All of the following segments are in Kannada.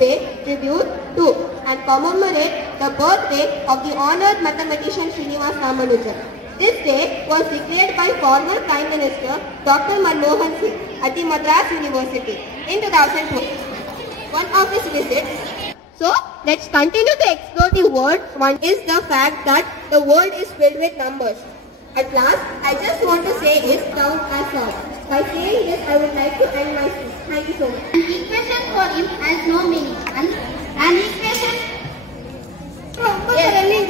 pay tribute to and commemorate the birthday of the honored mathematician Srinivas Ramanujan. This day was declared by former Prime Minister Dr. Manmohan Singh at the Madras University in 2012. One of his visits. So, let's continue to explore the world. One is the fact that the world is filled with numbers. At last, I just want to say this down as well. By saying this, I would like to end my speech. Thank you so much. An equation for him has no meaning. An equation.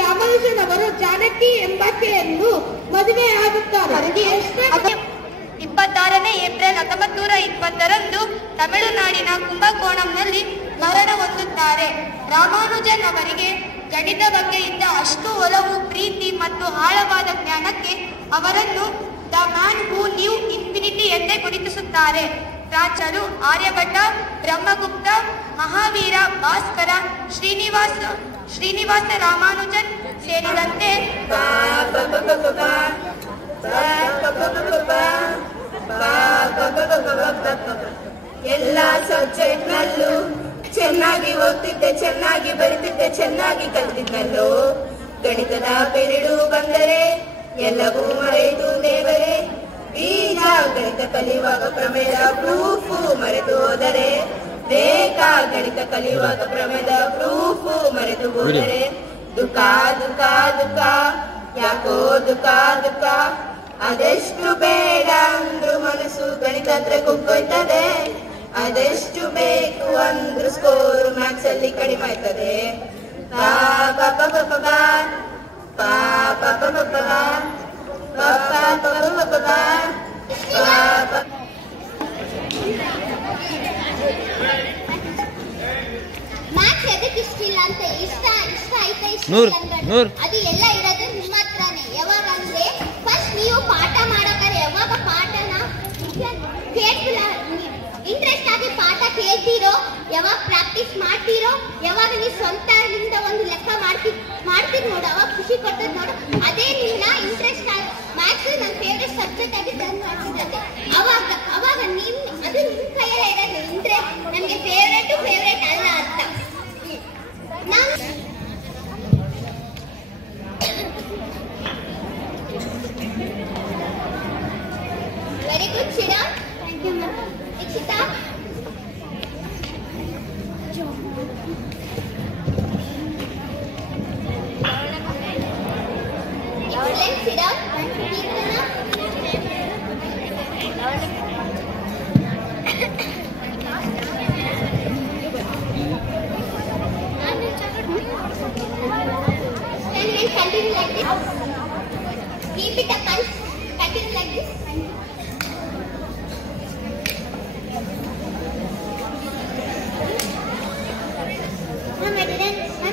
Ramanujan ಅವರು ಜಾನಕಿ ಎಂಬಾಕೆಯನ್ನು ಮದುವೆ ಆಗುತ್ತಾರೆ. 26ನೇ ಏಪ್ರಿಲ್ 1920ರಂದು ತಮಿಳುನಾಡಿನ ಕುಂಭಕೋಣಂನಲ್ಲಿ ಮರಣ ಹೊಂದುತ್ತಾರೆ. ರಾಮಾನುಜನ್ ಅವರಿಗೆ ಗಣಿತ ಬಗ್ಗೆ ಇದ್ದ ಅಷ್ಟು ಒಲವು, ಪ್ರೀತಿ ಮತ್ತು ಆಳವಾದ ಜ್ಞಾನಕ್ಕೆ ಅವರನ್ನು the man who new infinity ಎಂದೇ ಗುರುತಿಸುತ್ತಾರೆ. ಪ್ರಾಚರು, ಆರ್ಯಭಟ, ಬ್ರಹ್ಮಗುಪ್ತ, ಮಹಾವೀರ, ಭಾಸ್ಕರ, ಶ್ರೀನಿವಾಸ ರಾಮಾನುಜನ್ ಸೇರಿದಂತೆ ಎಲ್ಲ ಸಬ್ಜೆಕ್ಟ್ನಲ್ಲೂ ಚೆನ್ನಾಗಿ ಓದ್ತಿದ್ದೆ, ಚೆನ್ನಾಗಿ ಬರೀತಿದ್ದೆ, ಚೆನ್ನಾಗಿ ಕಲಿತಿದ್ದಲ್ಲೋ. ಗಣಿತದ ಪೀರಿಯಡು ಬಂದರೆ ಎಲ್ಲವೂ ಮರೆತು ದೇವರೇ. ಬೀಜ ಗಣಿತ ಕಲಿಯುವಾಗ ಪ್ರಮೇಯದ ಪ್ರೂಫು ಮರೆತು ಹೋದರೆ, ಬೇಕಾ ಗಣಿತ ಕಲಿಯುವಾಗ ಪ್ರಮೇಯದ ಪ್ರೂಫು ಮರೆತು ಹೋದರೆ, ದುಃಖ ದುಃಖ ದುಃಖ ಯಾಕೋ ದುಃಖ ದುಃಖ. ಅದೆಷ್ಟು ಬೇಡ ಅಂದ್ರು ಮನಸ್ಸು ಗಣಿತ ಹತ್ರ ಕುಗ್ಗೋಯ್ತದೆ, ಅದೆಷ್ಟು ಬೇಕು ಅಂದ್ರು ಸ್ಕೋರು ಮ್ಯಾಥ್ಸ್ ಅಲ್ಲಿ ಕಡಿಮೆ ಆಯ್ತದೆ. ಮ್ಯಾಥ್ಸ್ ಎದಕ್ಕೆ ಇಷ್ಟ ಇಲ್ಲ ಅಂತ ಇಷ್ಟ ಆಯ್ತಾ ಅದು ಎಲ್ಲ ಇರೋದು ನಿಮ್ಮ ಹತ್ರನೇ. ಯಾವಾಗ ಅಂದ್ರೆ ಫಸ್ಟ್ ನೀವು ಪಾಠ ಮಾಡೋಕ್ಕಾರೆ ಯಾವಾಗ ಪಾಠನ ಇಂಟ್ರೆಸ್ಟ್ ಆಗಿ ಪಾಠ ಕೇಳ್ತೀರೋ, ಯಾವಾಗ ಪ್ರಾಕ್ಟೀಸ್ ಮಾಡ್ತೀರೋ, ಯಾವಾಗ ನೀವು ಸ್ವಂತದಿಂದ ಒಂದು ಲೆಕ್ಕ ಮಾಡ್ತೀರಿ ನೋಡು, ಅವಾಗ ಖುಷಿ ಕೊಡ್ತದೆ ನೋಡು. ಅದೇ ನಿಮ್ನ ಇಂಟ್ರೆಸ್ಟ್ ಆಗಿ ಮ್ಯಾಥ್ಸ್ ನನ್ನ ಫೇವ್ರೆಟ್ ಸಬ್ಜೆಕ್ಟ್ ಆಗಿ ತಂದು ಮಾಡ್ತಿದ್ದೆ. ಅವಾಗ ನಿಮ್ ಅದು ನಿಮ್ ಕೈಯಲ್ಲೇ ಇರೋದು. ಇಂಟ್ರೆಸ್ಟ್ ನನಗೆ ಫೇವ್ರೆಟ್ ಅಲ್ಲ ಅಂತ ನಾನು very good Shira. Thank you ma'am. Ikshita excellent Shira. Keerthana Can we continue like this? Keep it up and continue like this.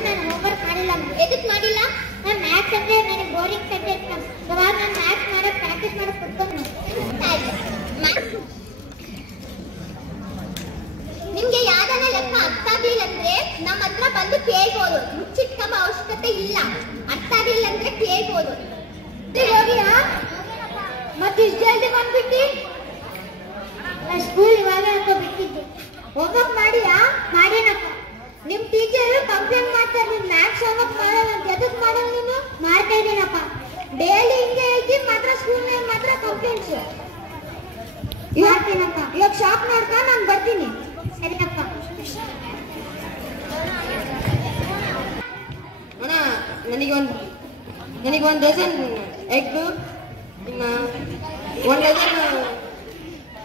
ನಾನು ಹೋಮ್ವರ್ಕ್ ಮಾಡಿಲ್ಲ. ಎದಕ್ಕೆ ಮಾಡಿಲ್ಲ? ನಾನು ಮ್ಯಾಥ್ಸ್ ಅಂದ್ರೆ ನನಗೆ ಬೋರಿಂಗ್ ಸಬ್ಜೆಕ್ಟ್. ಅವಾಗ ನಾನು ಮ್ಯಾಥ್ಸ್ ಮಾಡೋಕೆ ಪ್ರಾಕ್ಟೀಸ್ ಮಾಡೋಕೆ ಕುತ್ಕೊಂಡು ನಿಮ್ಗೆ ಯಾವ್ದಾನ ಲೆಕ್ಕ ಅರ್ಥ ಆಗ್ಲಿಲ್ಲ ಅಂದ್ರೆ ನಮ್ಮ ಹತ್ರ ಬಂದು ಕೇಳ್ಬೋದು. ಮುಚ್ಚಿಟ್ಕೊಂಬ ಅವಶ್ಯಕತೆ ಇಲ್ಲ. ಅರ್ಥ ಆಗ್ಲಿಲ್ಲ ಅಂದ್ರೆ ಕೇಳ್ಬೋದು. ಹೋಗಿಯಾ ಮತ್ತೆ ಇಷ್ಟು ಜಲ್ದಿ ಬಂದ್ಬಿಟ್ಟಿ? ಸ್ಕೂಲ್ ಇವಾಗ ಬಿಟ್ಟಿದ್ದೆ. ಹೋಮ್ವರ್ಕ್ ಮಾಡಿಯಾ? ಮಾಡೇನಪ್ಪ. ನಿಮ್ ಟೀಚರ್ ಕಂಪ್ಲೇಂಟ್ ಮಾಡ್ತಾರೆ, ನೀನ್ ಮ್ಯಾಥ್ಸ್ ಹೋಮ್ವರ್ಕ್ ಮಾಡಲ್ಲ ಅಂತ. ಎದಕ್ ಮಾಡಲ್ಲ ನೀನು? ಮಾಡ್ತಾ ಇದ್ದೀನಪ್ಪ. ಡೈಲಿ ಹಿಂಗೆ ಹೇಳ್ತೀನಿ, ಮಾತ್ರ ಸ್ಕೂಲ್ ನಲ್ಲಿ ಮಾತ್ರ ಕಂಪ್ಲೇಂಟ್ಸ್ ಮಾಡ್ತೀನಪ್ಪ. ಇವಾಗ ಶಾಪ್ ನೋಡ್ತಾ ನಾನು ಬರ್ತೀನಿ. ಸರಿನಪ್ಪ. ಅಣ್ಣ, ನನಗೊಂದು ಡಜನ್ ಎಗ್, ಇನ್ನ ಒಂದು ಡಜನ್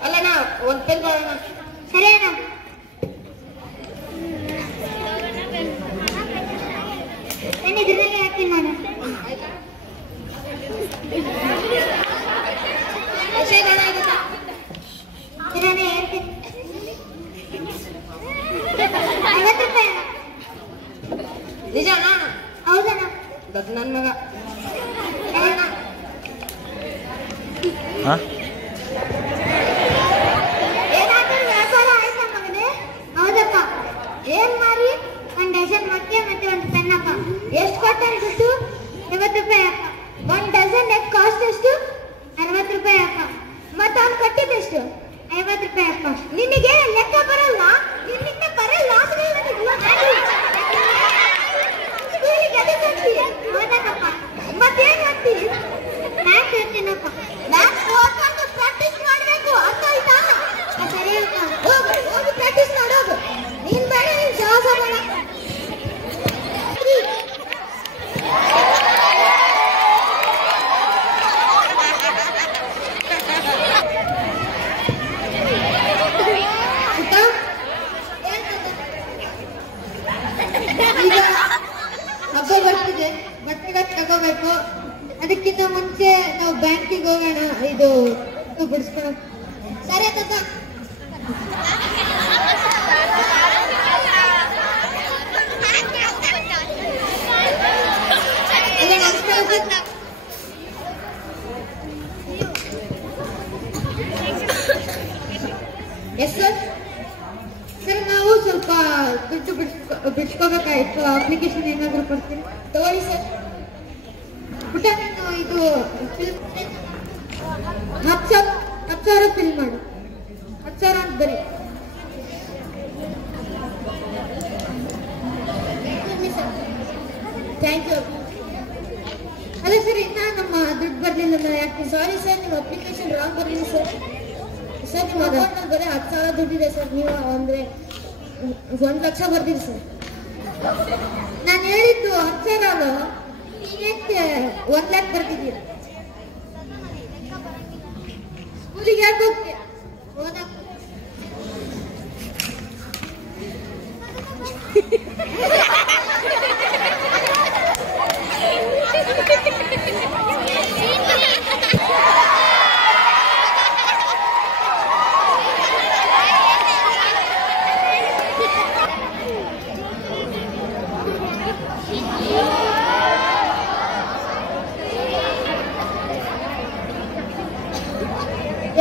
ಅಲ್ಲಣ್ಣ ಒಂದು ಪೆನ್ ಕೊಡೋಣ. ಸರಿ ಅಣ್ಣ. ನಾನು ಇದರಲ್ಲೇ ಹಾಕ್ತೀನಿ ನಾನು. ಇದನ್ನೇ ಹೇಳ್ತೀನಿ. 50 ರೂಪಾಯಿ. ನಿಜನಾ? ಹೌದಣ್ಣ. ದೊಡ್ಡ ನನ್ನ ಮಗ. ಏನಾದರೂ ವ್ಯಾಪಾರ ಆಯ್ತಮ್ಮ. ಇದು ಬಿಡಿಸ್ಕೊಳ. ಸರಿ ತಪ್ಪ. Yes sir. ಸರ್ ನಾವು ಸ್ವಲ್ಪ ದುಡ್ಡು ಬಿಡಿಸ್ಕೋಬೇಕಾಯ್ತು. ಅಪ್ಲಿಕೇಶನ್ ಏನಾದರೂ ಕೊಡ್ತೀನಿ ತಗೊಳ್ಳಿ ಸರ್. ಪುಟ್ಟ ನೀನು ಇದು ಫಿಲ್ಮ್ 10,000 ಫಿಲ್ ಮಾಡು. 10,000 ಅಂತ ಬರೀ. Thank you. ಅಲ್ಲ ಸರ್, ಇನ್ನ ನಮ್ಮ ದುಡ್ಡು ಬರಲಿಲ್ಲ. ಯಾಕೆ? ಸಾರಿ ಸರ್, ನಿಮ್ಮ ಅಪ್ಲಿಕೇಶನ್ ರಾಂಗ್ ಬರಲಿಲ್ಲ ಸರ್. ಸರ್ ನಿಮ್ಮ ಅಕೌಂಟ್ನಲ್ಲಿ ಬರೀ 10,000 ದುಡ್ಡಿದೆ ಸರ್. ನೀವು ಅಂದರೆ 1 ಲಕ್ಷ ಬರ್ತೀರಿ ಸರ್. ನಾನು ಹೇಳಿದ್ದು 10,000 ನೀವೇಕೆ 1 ಲಕ್ಷ ಬರ್ತಿದ್ದೀರ? ಸ್ಕೂಲಿಗೆ ಯಾಕೆ ಹೋಗ್ತೀಯ? ಓದಕ್ಕೆ.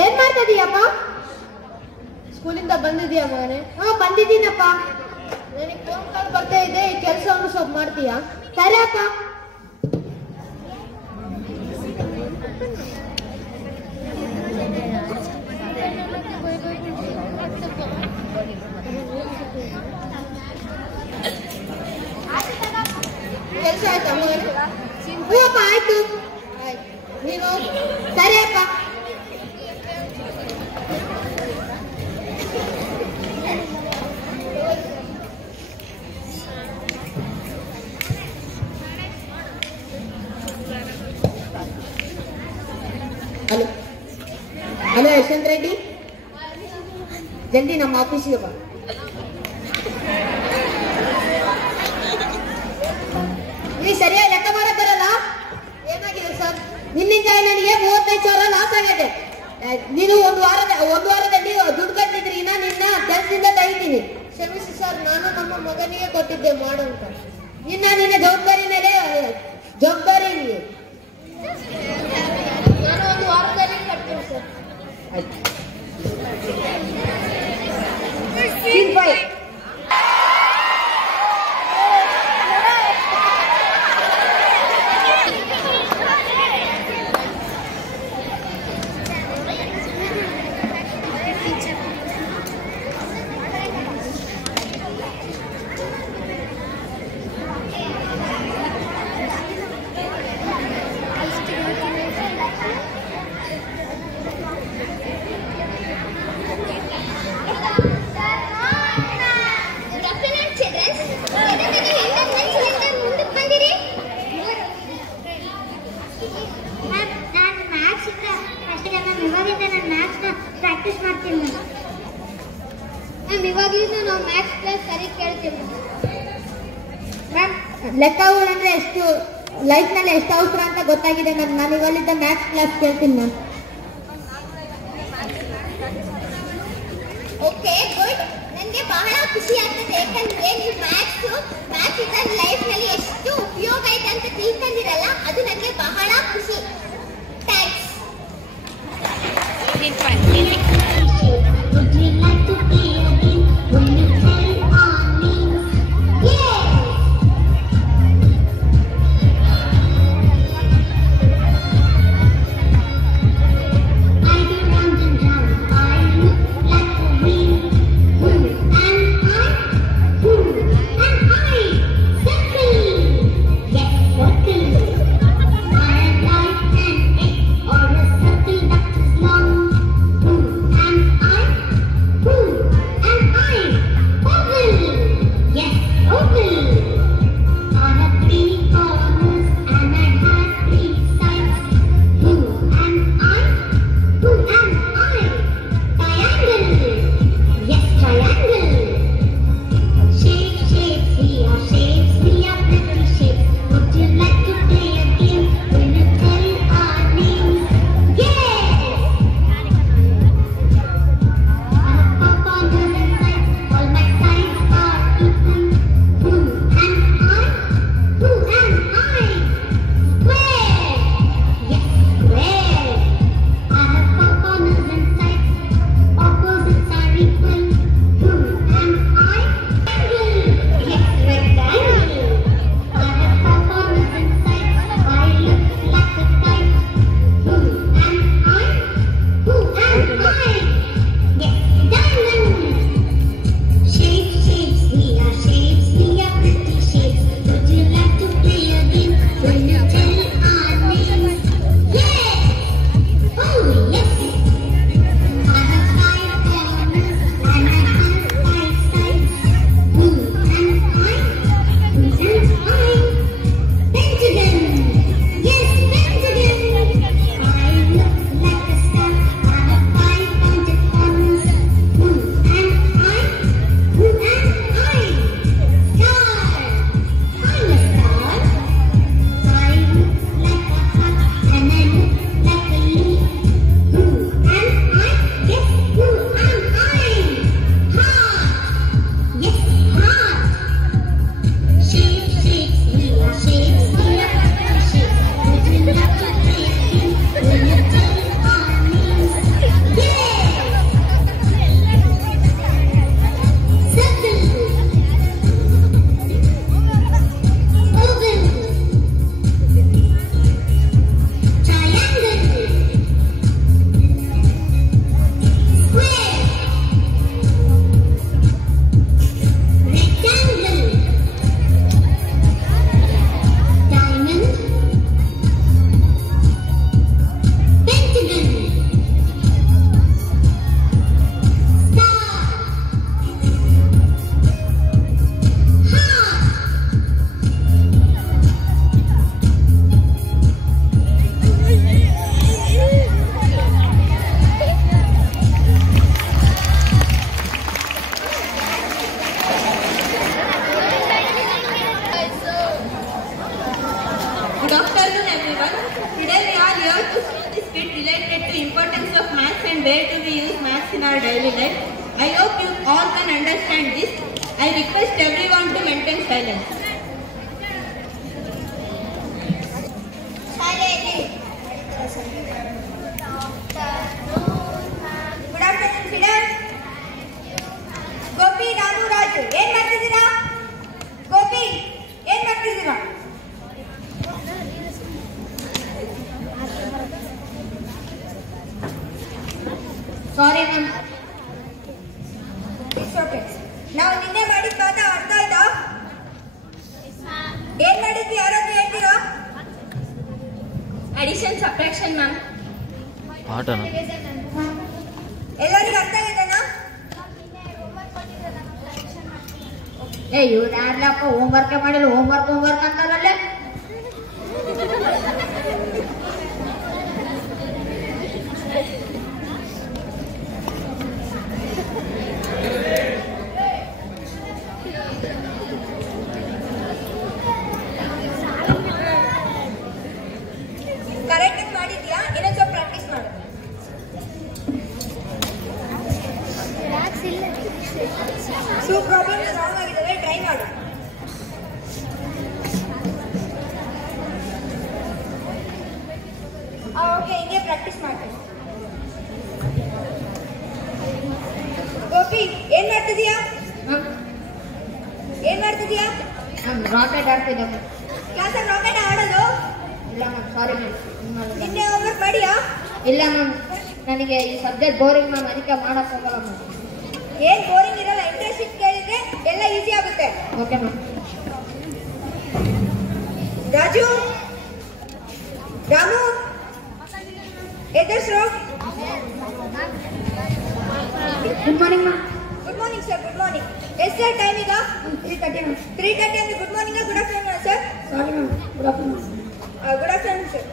ಏನ್ ಮಾಡ್ತಾ ಇದೀಯಪ್ಪ? ಸ್ಕೂಲಿಂದ ಬಂದಿದೀಯ ಮಗನೇ? ಹಾ ಬಂದಿದ್ದೀನಪ್ಪ. ನನಗೆ ಫೋನ್ ಕಾಲ್ ಬರ್ತಾ ಇದೆ. ಈ ಕೆಲಸವನ್ನು ಸ್ವಲ್ಪ ಮಾಡ್ತೀಯಾ? ಸರಿ ಅಪ್ಪ. ಕೆಲಸ ಆಯ್ತಾ ಮಗನೇ? ಹ್ಞೂ ಅಪ್ಪ ಆಯ್ತು. ನೀನು? ಸರಿ ಅಪ್ಪ. ಹಲೋ ಹಲೋ ಯಶವಂತ್ ರೆಡ್ಡಿ, ಜಲ್ದಿ ನಮ್ಮ ಆಫೀಸಿಗೆ ಬಾ. ನೀ ಸರಿಯಾಗಿ ಲೆಕ್ಕ ಮಾಡಕ್ ಬರಲ್ಲ. ಏನಾಗಿದೆ ಸರ್? ನಿನ್ನಿಂದ ನನಗೆ 35,000 ಲಾಸ್ ಆಗಿದೆ. ನೀನು ಒಂದು ವಾರದಲ್ಲಿ ದುಡ್ಡು ಕಟ್ಟಿದ್ರಿ. ಇನ್ನ ನಿನ್ನ ಕೆಲಸದಿಂದ ತೆಗಿತೀನಿ. ಕ್ಷಮಿಸಿ ಸರ್, ನಾನು ನಮ್ಮ ಮಗನಿಗೆ ಕೊಟ್ಟಿದ್ದೆ ಮಾಡು ಅಂತ. ನಿನ್ನ ಜವಾಬ್ದಾರಿ ಮೇಲೆ ಜವಾಬ್ದಾರಿ ಇಲ್ಲಿ. ನಾನು ಒಂದು ವಾರದಲ್ಲಿ ಕಟ್ತೀನಿ ಸರ್. ಆಯ್ತು. ಪ್ರಾಕ್ಟೀಸ್ ಮಾಡ್ತೀನಿ ಮ್ಯಾಮ್. ಇವಾಗಲಿಂದ ನಾವು ಮ್ಯಾಥ್ಸ್ ಕ್ಲಾಸ್ ಸರಿ ಕೇಳ್ತೀವಿ ಮ್ಯಾಮ್. ಲೆಕ್ಕಗಳಂದ್ರೆ ಎಷ್ಟು ಲೈಫ್ನಲ್ಲಿ ಎಷ್ಟು ಅವಸರ ಅಂತ ಗೊತ್ತಾಗಿದೆ ಮ್ಯಾಮ್. ನಾನು ಇವಾಗಲಿಂದ ಮ್ಯಾಥ್ಸ್ ಕ್ಲಾಸ್ ಕೇಳ್ತೀನಿ ಮ್ಯಾಮ್. Okay good. ನನಗೆ ಬಹಳ ಖುಷಿ ಆಗ್ತದೆ. ಯಾಕಂದ್ರೆ ನೀವು ಮ್ಯಾಥ್ಸ್ ಇಂದ ಲೈಫ್ನಲ್ಲಿ ಎಷ್ಟು ಉಪಯೋಗ ಐತೆ ಅಂತ ತಿಳ್ಕೊಂಡಿರಲ್ಲ. ಅದು ನನಗೆ ಬಹಳ ಖುಷಿ. Thanks. Would you like to play a game? Will you tell our names? Yes! I go round and round. I look like a wheel. Who am I? Who am I? Circle! Yes, circle. I am like an egg or a circle that is long. Who am I? Who our daily life. I hope you all can understand this. I request everyone to maintain silence. Good afternoon students. Gopi, Ramu, Raju ಏನ್ ಮಾಡ್ತಿದ್ದೀರಾ? ಗೋಪಿ ಏನ್ ಮಾಡ್ತಿದ್ದೀರಾ? Sorry ma'am. ನಾವು ನಿನ್ನೆ ಮಾಡಿದ ಪಾಠ ಅರ್ಥ ಆಯ್ತಾ? ಏನ್ ಮಾಡಿದ್ವಿ ಯಾರಾದ್ರೂ ಹೇಳ್ತೀರಾ? Addition subtraction ma'am. ಎಲ್ಲರಿಗೂ ಅರ್ಥ ಆಗಿದೆನಾ? ಇವ್ರು ಯಾರ್ಲಪ್ಪ ಹೋಮ್ವರ್ಕ್ ಮಾಡಿಲ್ಲ, ಹೋಮ್ವರ್ಕ್ ಅಂತಾರಲ್ಲೇ. ಕರೆಕ್ಟ್ ಮಾಡಿದ್ಯಾ? ಇನ್ನೊಂದು ಸ್ವಲ್ಪ ಪ್ರಾಕ್ಟೀಸ್ ಮಾಡು. ಪ್ರಾಬ್ಲಮ್ ರಾಂಗ್ ಆಗಿದ್ದಾವೆ, ಟ್ರೈ ಮಾಡು. ಓಕೆ, ಹಿಂಗೆ ಪ್ರಾಕ್ಟೀಸ್ ಮಾಡ್ತೀನಿ. ಗೋಪಿ ಏನ್ ಮಾಡ್ತಿದೀಯಾ? ಏನ್ ಮಾಡ್ತಿದೀಯಾ? ರಾಕೆಟ್ ಆಡ್ತಿದ್ದ. ಕ್ಲಾಸಲ್ಲಿ ರಾಕೆಟ್ ಆಡೋದು? ಇಲ್ಲ ಮ್ಯಾಮ್, ಸಾರಿ ಮ್ಯಾಮ್. ನಿನ್ನೆ ಹೋಮ್ವರ್ಕ್ ಮಾಡಿಯಾ? ಇಲ್ಲ ಮ್ಯಾಮ್, ನನಗೆ ಈ ಸಬ್ಜೆಕ್ಟ್ ಬೋರಿಂಗ್ ಮ್ಯಾಮ್, ಅದಕ್ಕೆ ಮಾಡಕ್ ಹೋಗಲ್ಲ ಮ್ಯಾಮ್. ಏನ್ ಬೋರಿಂಗ್ ಇರಲ್ಲ, ಇಂಟ್ರೆಸ್ಟ್ ಕೇಳಿದ್ರೆ ಎಲ್ಲ ಈಸಿ ಆಗುತ್ತೆ. Okay ma'am. ರಾಜು, ರಾಮು ಎದರ್ಸ್ರು? Good morning ma'am. Good morning sir. Good morning. ಎಷ್ಟು ಸರ್ ಟೈಮ್ ಈಗ? 3:30 ಮ್ಯಾಮ್. 3:30 ಅಂದ್ರೆ good morning good afternoon sir? Sorry ma'am, good afternoon. Good afternoon sir.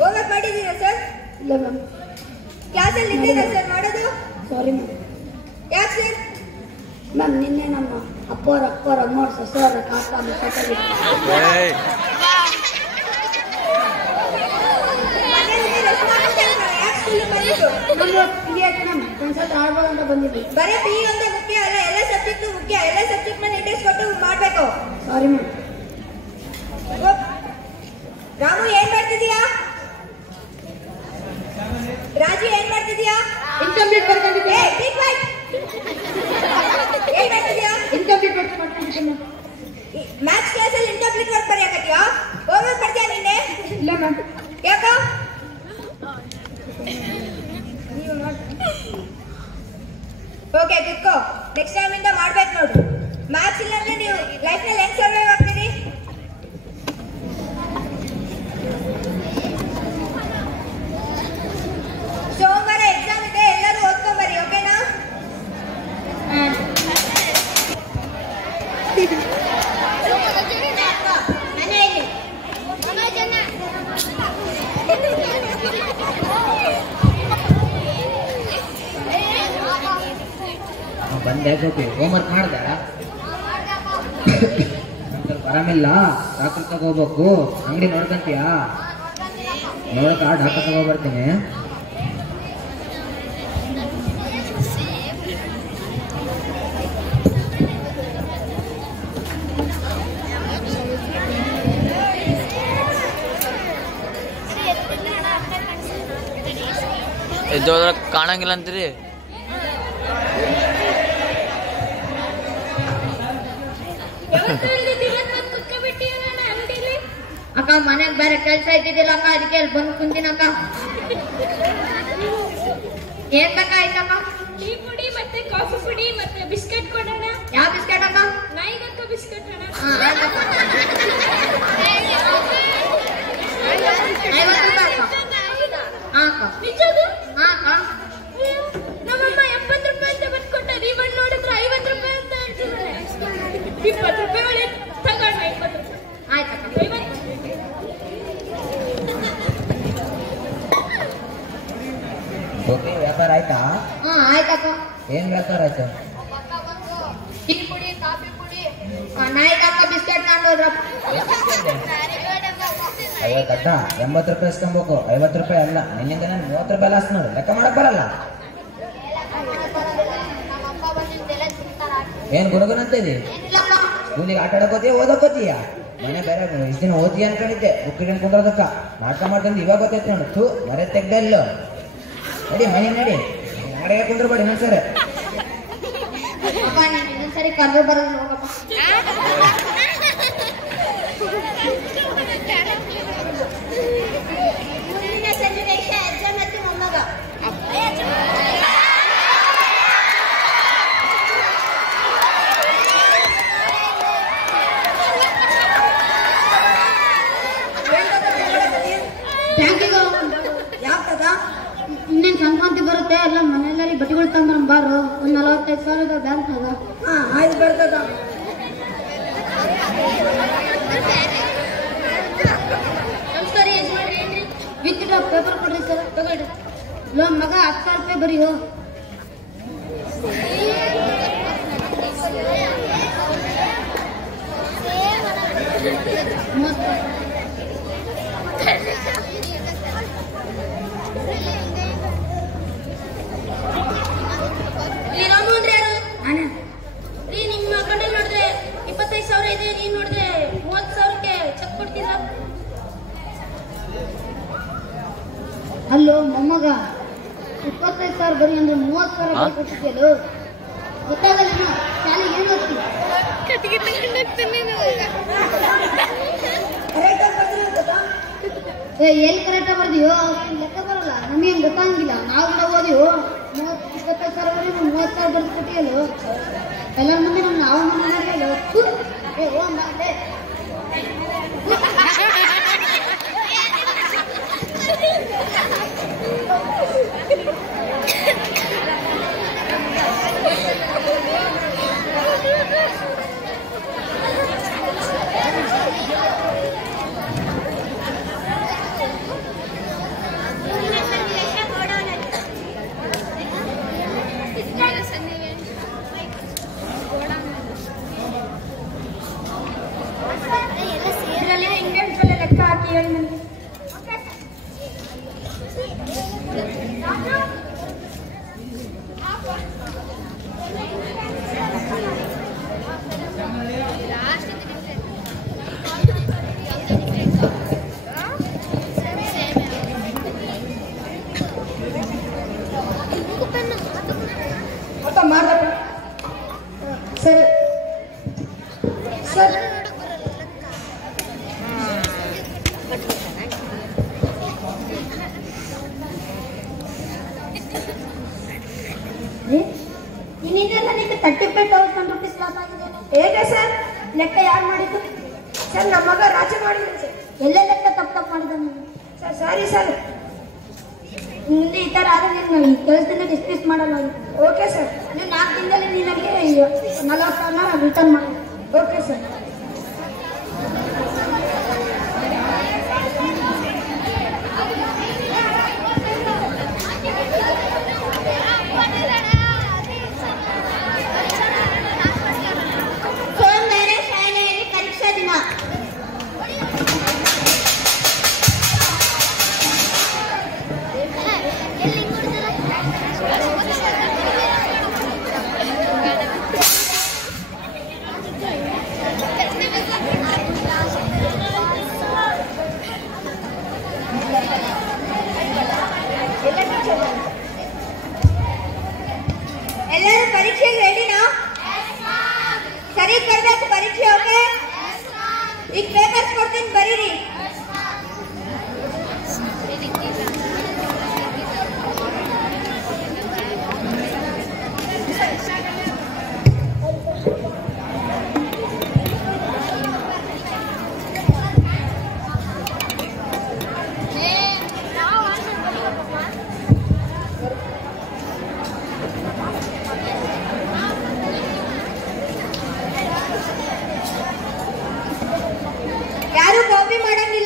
Homework ಮಾಡಿದ್ದೀರಾ ಸರ್? ಇಲ್ಲ ಮ್ಯಾಮ್. ಕ್ಲಾಸಲ್ಲಿ ಇದ್ದೀರಾ ಸರ್ ಮಾಡೋದು? Sorry ma'am. ಯಾಕೆ ಸರ್? ಮ್ಯಾಮ್, ನಿನ್ನೆ ನಮ್ಮ ಅಪ್ಪವ್ರ ಅಮ್ಮವ್ರ ಸೊಸೆಯವರ ಕಾಕ ಆಡ್ಬೋದು ಅಂತ ಬಂದಿದ್ವಿ. ಬರೀ ಪಿ ಒಂದೇ ಮುಖ್ಯ ಅಲ್ಲ, ಎಲ್ಲ ಸಬ್ಜೆಕ್ಟ್ ಮುಖ್ಯ. ಎಲ್ಲ ಸಬ್ಜೆಕ್ಟ್ ಮೇಲೆ ಇಂಟ್ರೆಸ್ಟ್ ಕೊಟ್ಟು ಮಾಡ್ಬೇಕು. Sorry ma'am. ರಾಮು ಏನ್ ಮಾಡ್ತಿದೀಯಾ? ರಾಜು ಏನ್ ಮಾಡ್ತಿದೀಯಾ? ಇನ್ಕಂಪ್ಲೀಟ್ ಬರ್ಕೊಂಡಿದ್ದೆ. ಏನ್ ಮಾಡ್ತಿದೀಯಾ? ಇನ್ಕಂಪ್ಲೀಟ್ ಬರ್ಕೊಂಡಿದ್ದೀನಿ. ಮ್ಯಾಥ್ಸ್ ಕ್ಲಾಸಲ್ಲಿ ಇನ್ಕಂಪ್ಲೀಟ್ ವರ್ಕ್ ಬರೆಯಕತ್ತೀಯಾ? ಹೋಮ್ವರ್ಕ್ ಮಾಡ್ತೀಯಾ ನಿನ್ನೆ? ಇಲ್ಲ ಮ್ಯಾಮ್. ಯಾಕ? ಓಕೆ, ಕುತ್ಕೋ. ನೆಕ್ಸ್ಟ್ ಟೈಮ್ ಇಂದ ಮಾಡ್ಬೇಕು ನೋಡು. ಮ್ಯಾಥ್ಸ್ ಇಲ್ಲ ಅಂದ್ರೆ ನೀವು ಲೈಫ್ ನಲ್ಲಿ ಹೆಂಗ್ ಸರ್ವೈವ್ ಆಗ್ತೀರಿ? ಸೋಮವಾರ ಎಕ್ಸಾಮ್ ಇದೆ, ಎಲ್ಲರೂ ಓದ್ಕೊಂಬರಿ. ಓಕೆನಾ? ಬಂದೆ ಗೋಪಿ, ಹೋಮ್ವರ್ಕ್ ಮಾಡ್ದ? ಸ್ವಲ್ಪ ಆರಾಮಿಲ್ಲ, ಡಾಕ್ಟರ್ ತಗೋಬೇಕು. ಅಂಗಡಿ ನೋಡ್ಕೊಂತೀಯಾ? ನೋಡಕ ಡಾಕ್ಟರ್ ತಗೋಬರ್ತೀನಿ. ಕಾಣಂಗಿಲ್ಲ ಅಂತೀರಿ? ಅಕ್ಕ, ಮನೆಗೆ ಬೇರೆ ಕೆಲಸ ಇದ್ದಿದ್ದಿಲ್ಲ ಅಕ್ಕ, ಅದಕ್ಕೆ ಅಲ್ಲಿ ಬಂದು ಕುಂತಿನಕ್ಕ. ಏನ್ ಬೇಕಾಯ್ತಕ್ಕ? ಟೀ ಪುಡಿ ಮತ್ತೆ ಕಾಫಿ ಪುಡಿ ಮತ್ತೆ ಬಿಸ್ಕೆಟ್ ಕೊಡೋಣ. ಯಾವ ಬಿಸ್ಕೆಟ್ ಅಕ್ಕ? ನಾಯಿಗಕ್ಕ ಬಿಸ್ಕೆಟ್ ಅಣ್ಣ. 50 ರೂಪಾಯಿ ಅಕ್ಕ. ಹಾ ಅಕ್ಕ. ನಿಜದು? ಹಾ ಅಕ್ಕ. ನಮ್ಮಮ್ಮ 70 ರೂಪಾಯಿ ಅಂತ ಬರ್ಕೊಟ್ಟಾರೆ. ಇವನ್ ನೋಡಿದ್ರೆ 50 ರೂಪಾಯಿ ಅಂತ ಹೇಳ್ತಿದ್ದಾರೆ. 20 ರೂಪಾಯಿ ಒಳ್ಳೆ ತಗೊಂಡ. 20 ರೂಪಾಯಿ ಆಯ್ತಕ್ಕ. ಗೋಪಿ, ವ್ಯಾಪಾರ ಆಯ್ತಾ? ಹಾ ಆಯ್ತಕ್ಕ. ಏನ್ ವ್ಯಾಪಾರ ಆಯ್ತು? ಟೀ ಪುಡಿ, ಕಾಫಿ ಪುಡಿ, ನಾಯಿಗಕ್ಕ ಬಿಸ್ಕೆಟ್ ತಗೊಂಡೋದ್ರಪ್ಪ. 80 ರೂಪಾಯಿ ಇಸ್ಕೊಬೇಕು. 50 ರೂಪಾಯಿ ಅಲ್ಲ, ನಿನ್ನಿಂದ ನಾನು 30 ರೂಪಾಯಿ ಲಾಸ್ ನೋಡು. ಲೆಕ್ಕ ಮಾಡಕ್ ಬರಲ್ಲ. ಏನ್ ಗುಣಗುಣ ಅಂತೇಳಿ ಏನಿಲ್ಲಪ್ಪ. ಸ್ಕೂಲಿಗೆ ಆಟ ಆಡಕೋತೀಯ ಓದಕೋತೀಯ ಮನೆ ಬೇರೆ ಇಷ್ಟ ದಿನ ಓದಿ ಅನ್ಕೊಂಡಿದ್ದೆ ಬುಕ್ ಇಟ್ಕೊಂಡು ಕುಂದ್ರದಕ್ಕ ನಾಟಕ ಮಾಡ್ತಂದು ಇವಾಗ ಗೊತ್ತೈತಿ ನೋಡು ಥೂ ಮರೆ ತೆಗ್ದೆ ಇಲ್ಲೋ ನಡಿ ಮನೆ ನಡಿ ಅಂಗಡಿಗೆ ಕುಂದ್ರಬೇಡಿ ಸರ್ ಅಪ್ಪ ನೀನು ಇನ್ನೊಂದ್ಸರಿ ಕರೆದು ಬರೋದು ಹೋಗಪ್ಪ. ಮುಂದಿನ ಸನ್ನಿವೇಶ ಅಜ್ಜ ಮತ್ತು ಮೊಮ್ಮಗ. ಬ್ಯಾಂಕಿಗೆ ಯಾಕದ ಇನ್ನೇನು ಸಂಕ್ರಾಂತಿ ಬರುತ್ತೆ ಎಲ್ಲ ಮನೆಯಲ್ಲರಿ ಬಟ್ಟೆಗಳು ತಂದ್ರ ಬಾರು ಒಂದು 45,000 ಬ್ಯಾಂಕ್ನಾಗ. ಆಯ್ತು ಬರ್ತದ. ನಮಸ್ಕಾರ ಯಜಮಾನ್ರಿ ಏನ್ರಿ? ವಿತ್ ಡ್ರಾಪ್ ಪೇಪರ್ ಕೊಡ್ರಿ ಸರ್ ತಗೊಳ್ರಿ. ಲೋನ್ ಮಗ 10,000 ರೂಪಾಯಿ ಬರೀ ಹೋ. ಇಲ್ಲಿ ರಾಮು ಅಂದ್ರೆ ಯಾರು? ನಾನೇ. ರೀ ನಿಮ್ಮ ಅಕೌಂಟಲ್ಲಿ ನೋಡಿದ್ರೆ 25,000 ಇದೆ, ನೀನ್ ನೋಡಿದ್ರೆ 30,000ಕ್ಕೆ ಚೆಕ್ ಕೊಡ್ತೀರಾ? ಅಲ್ಲೋ ಮೊಮ್ಮಗ 25,000 ಬರೀ ಅಂದ್ರೆ 30,000 ಬರೀ ಕೊಟ್ಟಿದ್ಯಲ್ಲೋ ಗೊತ್ತಾಗಲ್ಲ ಶಾಲೆ ಏನು ಓದ್ತಿ ಎಲ್ಲಿ ಕರೆಕ್ಟಾಗಿ ಬರ್ದೀವೋ ಲೆಕ್ಕ ಬರಲ್ಲ ನಮಗೇನು ಗೊತ್ತಾಗಿಲ್ಲ ನಾವು ಕೂಡ ಓದಿವೋ 25,000 ಬರೀ 30,000 ಬರೆದು ಕೊಟ್ಟಿಯಲ್ಲೋ ಎಲ್ಲರ ಮುಂದೆ ನಾವು ಮನೆಯಲ್ಲೋ ಏ ಓ ಅಂದೆ ಲೆಕ್ಕ ಹಾಕಿ ಹೇಳಿ ನನಗೆ. ಸರಿ ಸರ್ ನಿನ್ನಿಂದ ನನಗೆ 35,000 ರೂಪೀಸ್ ಲಾಸ್ ಆಗಿದೆ. ಹೇಗೆ ಸರ್ ಲೆಕ್ಕ ಯಾರು ಮಾಡಿದ್ದು ಸರ್? ನಮ್ಮ ಮಗ ರಾಜ ಮಾಡಿದ್ರು ಸರ್. ಎಲ್ಲ ಲೆಕ್ಕ ತಪ್ಪು ಮಾಡಿದ್ದಾನೆ. Sir sorry sir. ಮುಂದೆ ಈ ಥರ ಆದ್ರೆ ನೀನು ಈ ಕೆಲಸದಿಂದ ಡಿಸ್ಮಿಸ್ ಮಾಡಲ್ಲ. Okay sir. ನೀನು 4 ದಿನದಲ್ಲಿ ನಿನಗೆ 40,000 ರಿಟರ್ನ್ ಮಾಡಿ. Okay sir. ಸೋಮವಾರ ಶಾಲೆಯಲ್ಲಿ ಪರೀಕ್ಷಾ ದಿನ. ಎಲ್ಲರೂ ಪರೀಕ್ಷೆಗೆ ರೆಡಿನಾ? ಸರಿ ಬರ್ಬೇಕು ಪರೀಕ್ಷೆ. ಓಕೆ ಈಗ ಪೇಪರ್ಸ್ ಕೊಡ್ತೀನಿ ಬರೀರಿ. ಯಾರು ಕಾಪಿ ಮಾಡಂಗಿಲ್ಲ.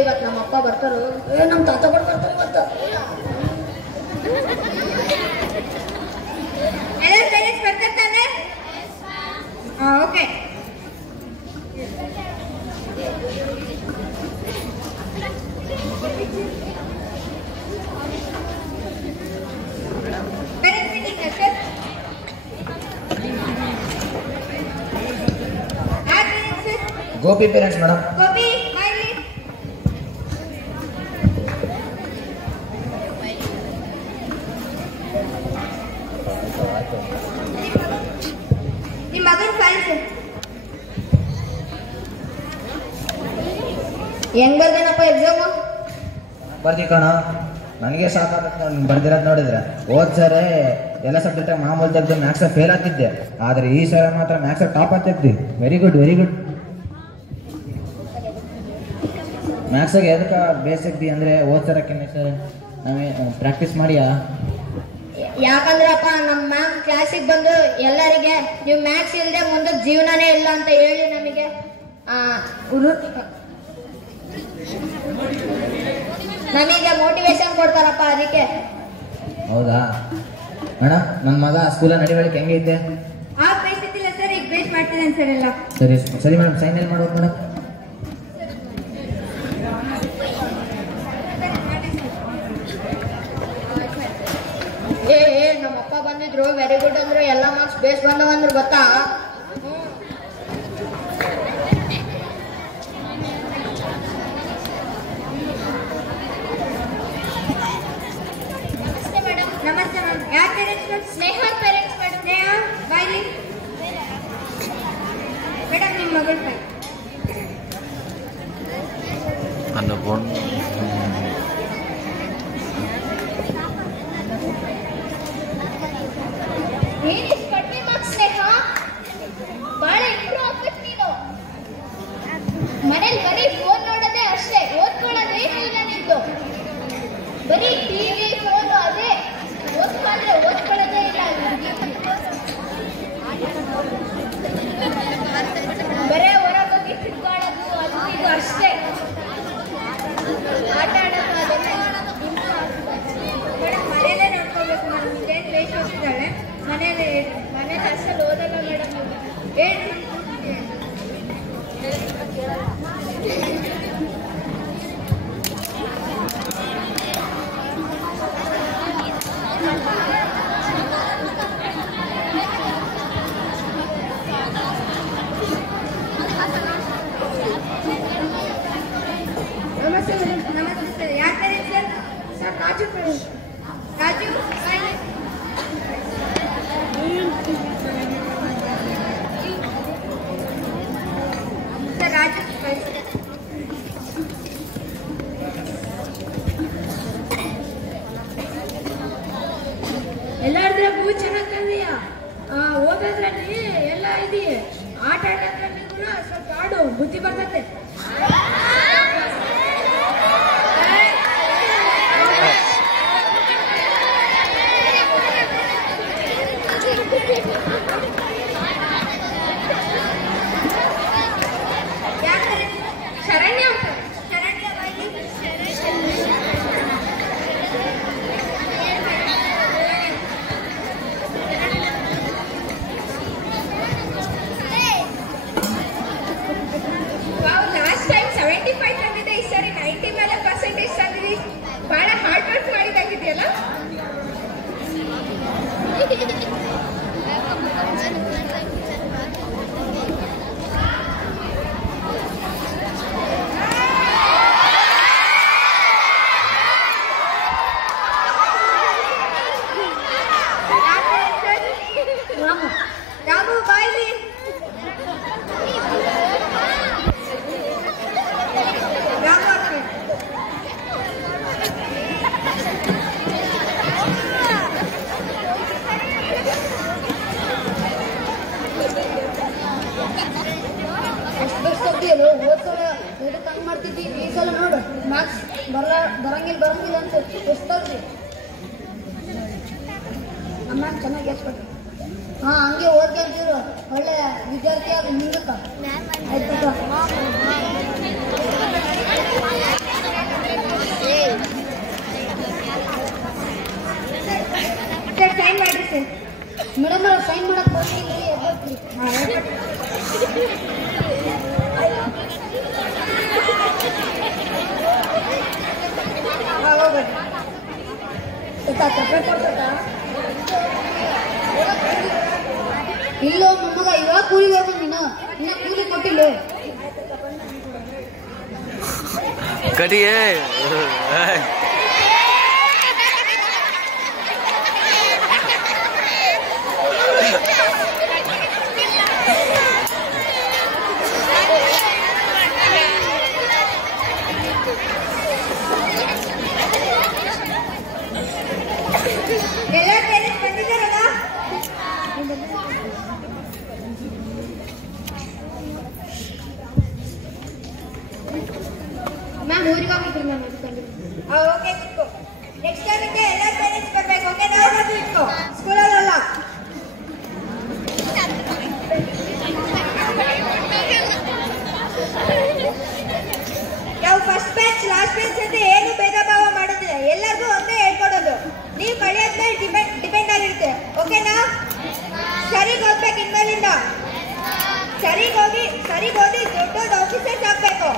ಇವತ್ತು ನಮ್ಮ ಅಪ್ಪ ಬರ್ತಾರೋ ನಮ್ಮ ತಾತ ಕೂಡ ಬರ್ತಾರೆ ಇವತ್ತು. ಎಲ್ಲ ಪೇರೆಂಟ್ಸ್ ಬರ್ತಾರೆ ತಾನೆ? Okay. Parents meeting sir. Gopi parents madam. Gopi ಬಾಯ್ಲಿ. ನಿಮ್ಮ ಮಗನ ಕಳಿಸು. ಹೆಂಗ್ ಬರ್ದೇನಪ್ಪ ಎಕ್ಸಾಮು? ಬರ್ದಿ ಕಣ, ನನಗೆ ಸಾಕಾಗತ್ತೆ ನಾನು ಬರ್ದಿರೋದು ನೋಡಿದ್ರೆ. ಹೋದ್ ಸರಿ ಎಲ್ಲ ಸಬ್ಜೆಕ್ಟ್ ಮಾಮೂಲಿ ತೆಗ್ದು ಮ್ಯಾಥ್ಸ್ ಫೇಲ್ ಆಗ್ತಿದ್ದೆ, ಆದ್ರೆ ಈ ಸಲ ಮಾತ್ರ ಮ್ಯಾಥ್ಸ್ ಟಾಪ್ ಆಗ್ತಿದ್ದಿ. Very good very good. ಮ್ಯಾಥ್ಸಿಗೆ ಎದಕ್ಕೆ ಬೇಸಿಕ್ದಿ ಅಂದರೆ ಹೋದ್ ಸರಕ್ಕಿಂತ ಸರ್ ಪ್ರಾಕ್ಟೀಸ್ ಮಾಡಿಯಾ? ಯಾಕಂದ್ರೆ ಅಪ್ಪ ನಮ್ಮ ಮ್ಯಾಮ್ ಕ್ಲಾಸಿಗೆ ಬಂದು ಎಲ್ಲರಿಗೆ ನೀವು ಮ್ಯಾಥ್ಸ್ ಇಲ್ಲದೆ ಮುಂದೆ ಜೀವನನೇ ಇಲ್ಲ ಅಂತ ಹೇಳಿ ನಮಗೆ ಮೋಟಿವೇಶನ್ ಕೊಡ್ತಾರಪ್ಪ. ಅದಕ್ಕೆ. ಹೌದಾ ಮೇಡಮ್, ನನ್ನ ಮಗ ಸ್ಕೂಲ ನಡವಳಿಕೆ ಹೆಂಗೆ ಐತೆ? ಆ ಬೇಯಿಸ್ತಿಲ್ಲ ಸರ್, ಈಗ ಬೇಸ್ ಮಾಡ್ತಿದ್ದೇನೆ ಸರ್ ಎಲ್ಲ. ಸರಿ ಸರಿ ಮೇಡಮ್, ಸೈನ್ ಎಲ್ಲಿ ಮಾಡ್ಬೇಕು ಮೇಡಮ್? ನಮ್ಮಪ್ಪ ಬಂದಿದ್ರು, ವೆರಿ ಗುಡ್ ಅಂದ್ರು, ಎಲ್ಲ ಮಾರ್ಕ್ಸ್ ಬೇಸ್ ಬಂದವಂದ್ರು ಗೊತ್ತಾ? ನಮಸ್ತೆ ಮೇಡಮ್. ನಮಸ್ತೆ ಮ್ಯಾಮ್. ಯಾರ ಪೇರೆಂಟ್ಸ್? ಸ್ನೇಹ ಪೇರೆಂಟ್ಸ್ ಮೇಡಮ್. ಸ್ನೇಹ ಬಾಯ್ಲಿ. ಮೇಡಮ್ ನಿಮ್ಮ ಮಗಳ ಕೈ. ಏನಿಷ್ಟು ಕಡಿಮೆ ಮಾರ್ಕ್ಸ್ ಸ್ನೇಹ? ಬಹಳ ಇಂಪ್ರೂವ್ ಆಗ್ಬೇಕು ನೀನು. ಮನೇಲಿ ಬರೀ ಫೋನ್ ನೋಡೋದೇ ಅಷ್ಟೇ, ಓದ್ಕೊಳ್ಳೋದೇನು ಇಲ್ಲ ನಿಂದು. ಬರೀ ಟಿವಿ ಫೋನ್ ಅದೇ. ಓದ್ಕೊಳ್ಳೋದೇ ಇಲ್ಲ. ಬರೇ ಹೊರಗೆ ಹೋಗಿ ತಿರ್ಗಾಡೋದು ಅದು ಇದು ಅಷ್ಟೇ. ಆಟ ಆಡೋದು ಅದೆಲ್ಲ ಮೇಡಮ್ ಮನೆಯಲ್ಲೇ ನೋಡ್ಕೋಬೇಕು ಮೇಡಮ್. ಇದೇನು ಬೇಸ್ ಹೋಗ್ತಿದ್ದಾಳೆ ಮನೇಲಿ ಅಸಲು ಓದಲ್ಲ ಮೇಡಮ್. ಏನು ನಮಸ್ತೆ ಮೇಡಮ್. ನಮಸ್ತೆ ಸರ್. ಯಾರ parents sir? Sir Raju parents. Raju ಬಾಯ್ಲಿ. ಸರ್ ರಾಜು ಕಳಿಸಿ. ಎಲ್ಲಾದ್ರಾಗೂ ಚೆನ್ನಾಗಿ ತಂದೀಯ, ಓದೋದ್ರಲ್ಲಿ ಎಲ್ಲ ಇದೆಯೇ, ಆಟ ಆಡೋದ್ರಲ್ಲಿ ಕೂಡ ಸ್ವಲ್ಪ ಆಡು, ಬುದ್ಧಿ ಬರ್ತತೆ. ಶರಣ್ಯ ಶರಣ್ಯ ಬಾಯ್ಲಿ. ಲಾಸ್ಟ್ ಟೈಮ್ 75 ತಂದಿದ್ದೆ, ಈ ಸರಿ 90 ಮೇಲೆ ಪರ್ಸೆಂಟೇಜ್ ತಂದಿದ್ದಿ. ಬಹಳ ಹಾರ್ಡ್ ವರ್ಕ್ ಮಾಡಿದಾಗಿದೆಯಲ್ಲ. ರಾಮು ಬಾಯ್ಲಿ. ರಾಮು ಅಕ್ಕ. ಎಷ್ಟು ಬೆಸ್ಟ್ ಆಗ್ತೀಯಲ್ಲ, ಹೋದ ಸಲ ಎದಕ್ಕೆ ಹಂಗೆ ಮಾಡ್ತಿದ್ದಿ, ಈ ಸಲ ನೋಡು ಮಾರ್ಕ್ಸ್ ಬರಂಗಿಲ್ಲ ಅಂತ ಎಷ್ಟಾಗ್ರಿ. ಅಮ್ಮ ಚೆನ್ನಾಗಿ ಎಸ್ಕೊಟ್ರಿ. ಹಾಂ ಹಂಗೆ ಓದ್ಕೊಂತಿದ್ರು, ಒಳ್ಳೆ ವಿದ್ಯಾರ್ಥಿ ಆಗ ಮುಂದಕ್ಕೆ ಆಯ್ತು. ತಪ್ಪೆ ಕೊಡ್ತದ ಇಲ್ಲೋ ಮೊಮ್ಮಗ ಇವಾಗ ಕೂಲಿಗೆ ಹೋಗ್ಬೇಕು ನೀನು ಇನ್ನ ಕೂಲಿ ಕೊಟ್ಟಿಲ್ಲ ಕಡಿಯೇ ಎಲ್ಲ ಪೇರೆಂಟ್ಸ್ ಬಂದಿದ್ದಾರಲ್ಲ ಮ್ಯಾಮ್ ಊರಿಗೆ ಹೋಗ್ಬೇಕು ಮ್ಯಾಮ್ ಓಕೆ ಇಟ್ಕೋ ನೆಕ್ಸ್ಟ್ ಟೈಮಿಂದ ಎಲ್ಲ ಪೇರೆಂಟ್ಸ್ ಬರ್ಬೇಕು ಓಕೆ ನಾವು ಇಟ್ಕೋ ಸ್ಕೂಲಲ್ಲ ನಾವು ಫಸ್ಟ್ ಬ್ಯಾಚ್ ಲಾಸ್ಟ್ ಬ್ಯಾಚ್ ಅಂತ ಏನು ಭೇದ ಭಾವ ಮಾಡೋದಿಲ್ಲ ಎಲ್ಲರಿಗೂ ಒಂದೇ ಹೇಳ್ಕೊಡೋದು ನೀವು ಕಲಿಯೋದ್ಮೇಲೆ ಡಿಪೆಂಡ್ ಆಗಿರುತ್ತೆ ಓಕೆನಾ ಸರಿಗೆ ಹೋಗ್ಬೇಕು ಇನ್ಮೇಲಿಂದ ಸರಿಗೆ ಓದಿ ದೊಡ್ಡ ಆಫೀಸರ್ಸ್ ಆಗ್ಬೇಕು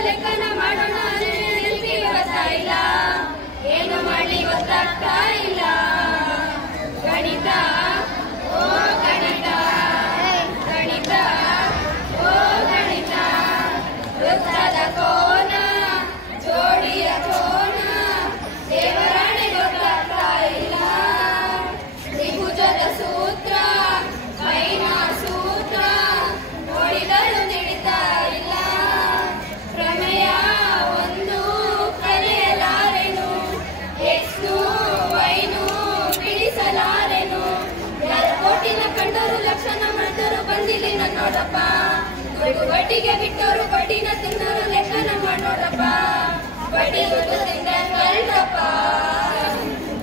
ಲೆಕ್ಕನ ಮಾಡೋಣ ಗೊತ್ತಾ ಇಲ್ಲ ಏನು ಮಾಡಿ ಗೊತ್ತಾಗ್ತಾ ಇಲ್ಲ ಗಣಿತ ಓ ಗಣಿತ ಗಣಿತ ಓ ಗಣಿತ ವೃತ್ತದ ಕೋನ ಜೋಡಿಯ ಕೋನ ದೇವರಾಣೆ ಗೊತ್ತಾಗ್ತಾ ಇಲ್ಲ ತ್ರಿಭುಜದ ಸೂತ್ರ ಮೈನ ಸೂತ್ರ ನೋಡಿದರೂ ತಿಳಿತಾ ಇಲ್ಲ ಪ್ರಮೇಯ ಒಂದು ಕಲಿಯಲಾರೆನು ಎಕ್ಸ್ನು ವೈನು ಬಿಡಿಸಲಾರೆನು ಕೋಟಿನ ಕಂಡರು ಲಕ್ಷಣ ಮಾಡಿದರು ಬಂದಿಲ್ಲ ನೋಡಪ್ಪ ಬಡ್ಡಿಗೆ ಬಿಟ್ಟವರು ಬಡ್ಡಿನ ತಿನ್ನೋರು ಲೆಕ್ಕನ ಮಾಡೋಡಪ್ಪ ಬಡ್ಡಿ ದುಡ್ಡು ತಿಂದ ಕಳ್ಳಪ್ಪ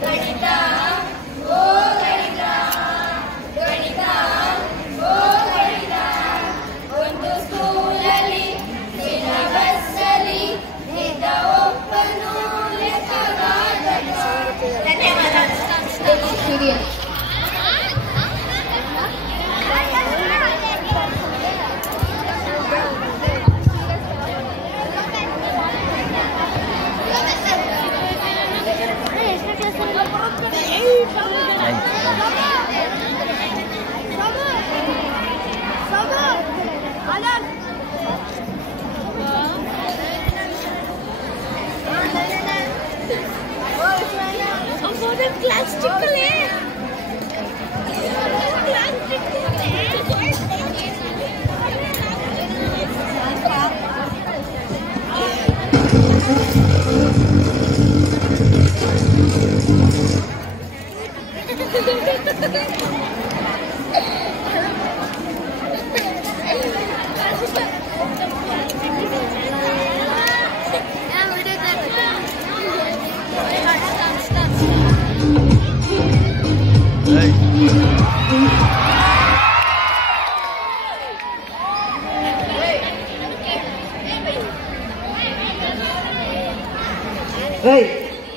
ಗಣಿತ ಓ ಗಣಿತ ಗಣಿತ ಓ ಗಣಿತ ಒಂದು ಸ್ಕೂಲಲ್ಲಿ ಸಿಲಬಸ್ಸಲ್ಲಿ ಇದ್ದ ಒಬ್ಬನು ಲೆಕ್ಕಗಾರನು. ಧನ್ಯವಾದ.